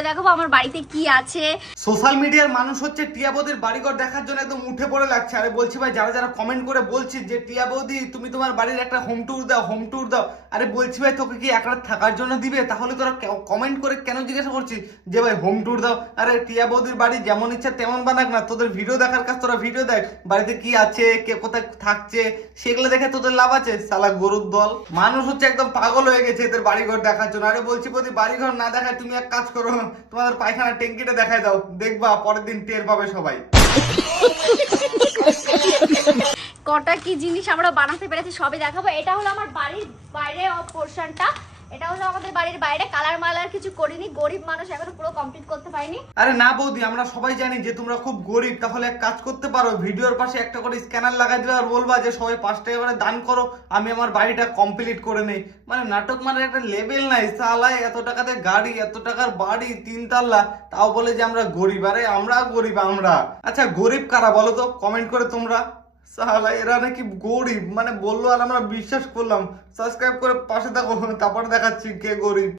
ঘুরে দেখাবো আমার বাড়িতে কি আছে। সোশ্যাল মিডিয়ার মানুষ হচ্ছে টিয়া বৌদির বাড়িঘর দেখার জন্য একদম উঠে পড়ে লাগছে। আরে বলছি ভাই, যারা যারা কমেন্ট করে বলছিস যে টিয়া বৌদি তুমি তোমার বাড়ির একটা হোম ট্যুর দাও, হোম ট্যুর দাও, আরে বলছি ভাই তোকে কি এক রাত থাকার জন্য দিবে? তাহলে তোরা কমেন্ট করে কেন জিজ্ঞাসা করছিস যে ভাই হোম ট্যুর দাও? আরে টিয়া বৌদির বাড়ি যেমন ইচ্ছা তেমন বানাক না, তোদের ভিডিও দেখার কাজ, তোরা ভিডিও দেখ বাড়িতে কি আছে, কে কোথায় থাকছে, সেগুলো দেখে তোদের লাভ আছে? শালা গরুর দল। মানুষ হচ্ছে একদম পাগল হয়ে গেছে এদের বাড়িঘর দেখার জন্য। আরে বলছি বৌদি, বাড়িঘর না দেখায় তুমি এক কাজ করো, তোমাদের পায়খানা ট্যাঙ্কিটা দেখায় দাও, দেখবা পরের দিন টের পাবে সবাই। কটা কি জিনিস আমরা বানাতে পেরেছি সবই দেখাবো। এটা হলো আমার বাড়ির বাইরে পোর্শনটা, এটা হলো আমাদের বাড়ির বাইরে। কালার মালার কিছু করিনি, গরিব মানুষ এখনো পুরো কমপ্লিট করতে পারিনি। আরে না বৌদি, আমরা সবাই জানি যে তোমরা খুব গরিব। তাহলে এক কাজ করতে পারো, ভিডিওর পাশে একটা করে স্ক্যানার লাগাই দিবে আর বলবা যে সবাই 5 টাকা করে দান করো, আমি আমার বাড়িটা কমপ্লিট করে নেই। মানে নাটক মানে একটা লেভেল নাই। সালায় এত টাকাতে গাড়ি, এত টাকার বাড়ি, 3 তাল্লা, তাও বলে যে আমরা গরিব। আরে আমরা গরিব আমরা। আচ্ছা গরিব কারা বলো তো, কমেন্ট করে তোমরা। সালা এরা নাকি গরিব, মানে বললো আর আমরা বিশ্বাস করলাম। সাবস্ক্রাইব করে পাশে থাকো, তারপর দেখাচ্ছি কে গরিব।